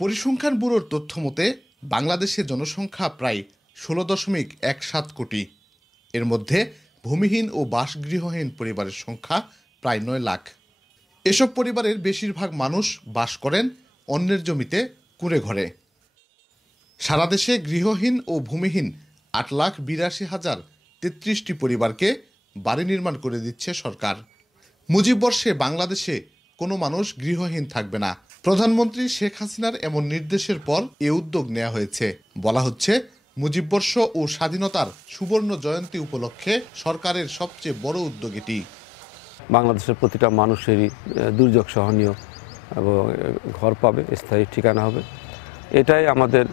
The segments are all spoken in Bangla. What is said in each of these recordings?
পরিসংখ্যান ব্যুরোর তথ্য মতে বাংলাদেশে জনসংখ্যা প্রায় 16.17 কোটি। এর মধ্যে ভূমিহীন ও বাসগৃহহীন পরিবারের সংখ্যা প্রায় 9 লাখ। এসব পরিবারের বেশিরভাগ মানুষ বাস করেন অন্যের জমিতে কুঁড়ে ঘরে। সারা দেশে গৃহহীন ও ভূমিহীন 8,82,033টি পরিবারকে বাড়ি নির্মাণ করে দিচ্ছে সরকার। মুজিব বর্ষে বাংলাদেশে কোনো মানুষ গৃহহীন থাকবে না। প্রধানমন্ত্রী শেখ হাসিনার এমন নির্দেশের পর এ উদ্যোগ নেওয়া হয়েছে। বলা হচ্ছে, মুজিববর্ষ ও স্বাধীনতার সুবর্ণ জয়ন্তী উপলক্ষে সরকারের সবচেয়ে বড় উদ্যোগ এটি। বাংলাদেশের প্রতিটা মানুষেরই দুর্যোগ সহনীয় এবং ঘর পাবে, স্থায়ী ঠিকানা হবে। এটাই আমাদের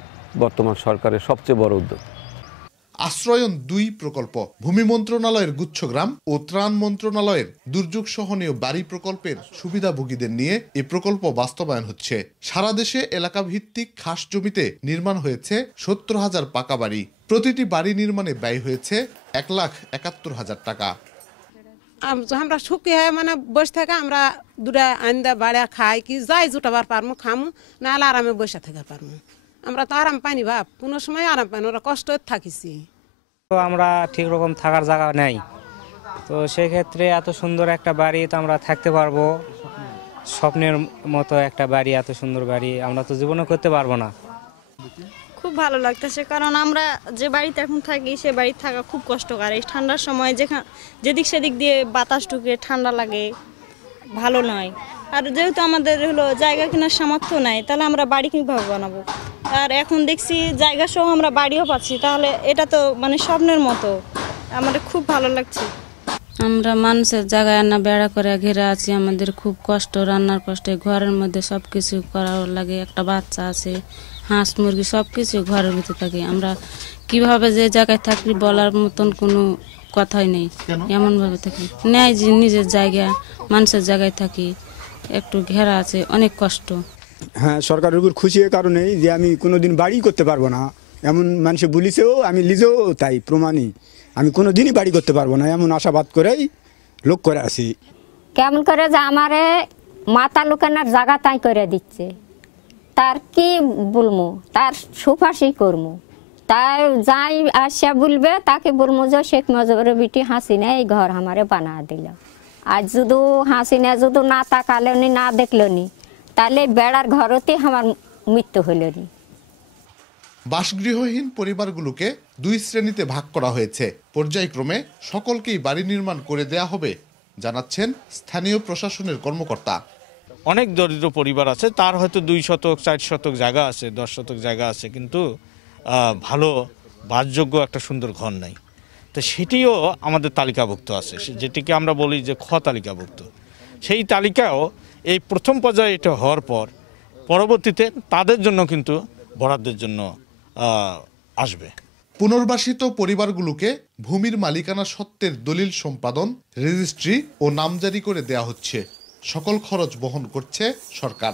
বর্তমান সরকারের সবচেয়ে বড় উদ্যোগ। আশ্রয়ন 2 প্রকল্প ভূমি মন্ত্রণালয়ের গুচ্ছগ্রাম ও ত্রাণ মন্ত্রণালয়ের দুর্যোগ সহনীয় বাড়ি প্রকল্পের সুবিধাভোগীদের নিয়ে এ প্রকল্প বাস্তবায়ন হচ্ছে। সারা দেশে এলাকা ভিত্তিক খাস জমিতে নির্মাণ হয়েছে 70,000 পাকা বাড়ি। প্রতিটি বাড়ি নির্মাণে ব্যয় হয়েছে 1,71,000 টাকা। আমরা সুখী হয়ে বসে থেকে আমরা দুটা আন্দা বাড়া খাই কি যাই জুটাবার পারমু খামু, নাহলে আরামে বসে থেকে পারমু। আমরা তো আরাম পাইনি বাপ, কোনো সময় আরাম পাইনি, ওরা কষ্ট থাকিছি। তো আমরা ঠিক রকম থাকার জায়গা নেই, তো সেক্ষেত্রে এত সুন্দর একটা বাড়ি তো আমরা থাকতে পারবো। স্বপ্নের মতো একটা বাড়ি, এত সুন্দর বাড়ি আমরা তো জীবনে করতে পারবো না। খুব ভালো লাগতেছে, কারণ আমরা যে বাড়িতে এখন থাকি সে বাড়িতে থাকা খুব কষ্টকর। এই ঠান্ডার সময় যেদিক সেদিক দিয়ে বাতাস ঢুকে ঠান্ডা লাগে, ভালো নয়। আর যেহেতু আমাদের জায়গা কেনার সামর্থ্য নাই, তাহলে আমরা বাড়ি কীভাবে বানাবো? আর এখন দেখছি জায়গা সহ আমরা বাড়িও পাচ্ছি, তাহলে এটা তো স্বপ্নের মতো। আমাদের খুব ভালো লাগছে। আমরা মানুষের জায়গায় না বেড়া করে ঘেরা আছি, আমাদের খুব কষ্ট, রান্নার কষ্ট, ঘরের মধ্যে সব কিছু করার লাগে। একটা বাচ্চা আছে, হাঁস মুরগি সব কিছু ঘরের ভিতরে থাকে। আমরা কিভাবে যে জায়গায় থাকি বলার মতন কোনো কথাই নেই। এমনভাবে থাকি নেয় যে নিজের জায়গা, মানুষের জায়গায় থাকি, একটু ঘেরা আছে, অনেক কষ্ট। হ্যাঁ, সরকারের উপর খুশি এর কারণেই যে আমি কোনোদিন বাড়ি করতে পারবো না, এমন মানুষে বলিছেও, আমি নিজেও তাই প্রমাণই। আমি কোনোদিনই বাড়ি করতে পারবো না, এমন আশাবাদ করেই লোক করে আসি। কেমন করে যে আমারে মাথা লুকানোর জায়গা তাই করে দিচ্ছে, তার কি বলবো, তার সুপারিশই করবো। তাই যাই আসা বলবে তাকে বলবো যে শেখ মুজিবের বিটি হাসিনা এই ঘর আমারে বানা দিল। আজ যদি হাসিনা যদি না তাকালো নি, না দেখলো নি, তাহলে বেড়ার ঘরতে আমার মৃত্যু হইল নি। বাসগৃহহীন পরিবারগুলোকে 2 শ্রেণীতে ভাগ করা হয়েছে। পর্যায়ক্রমে সকলকেই বাড়ি নির্মাণ করে দেয়া হবে, জানাচ্ছেন স্থানীয় প্রশাসনের কর্মকর্তা। অনেক দরিদ্র পরিবার আছে, তার হয়তো 2 শতক 4 শতক জায়গা আছে, 10 শতক জায়গা আছে, কিন্তু ভালো বাসযোগ্য একটা সুন্দর ঘর নাই। তো সেটিও আমাদের তালিকাভুক্ত আছে, যেটিকে আমরা বলি যে খ তালিকাভুক্ত। সেই তালিকাও এই প্রথম পর্যায়ে এটা হওয়ার পর পরবর্তীতে তাদের জন্য কিন্তু বরাদ্দের জন্য আসবে। পুনর্বাসিত পরিবারগুলোকে ভূমির মালিকানা সত্ত্বের দলিল সম্পাদন, রেজিস্ট্রি ও নামজারি করে দেয়া হচ্ছে। সকল খরচ বহন করছে সরকার।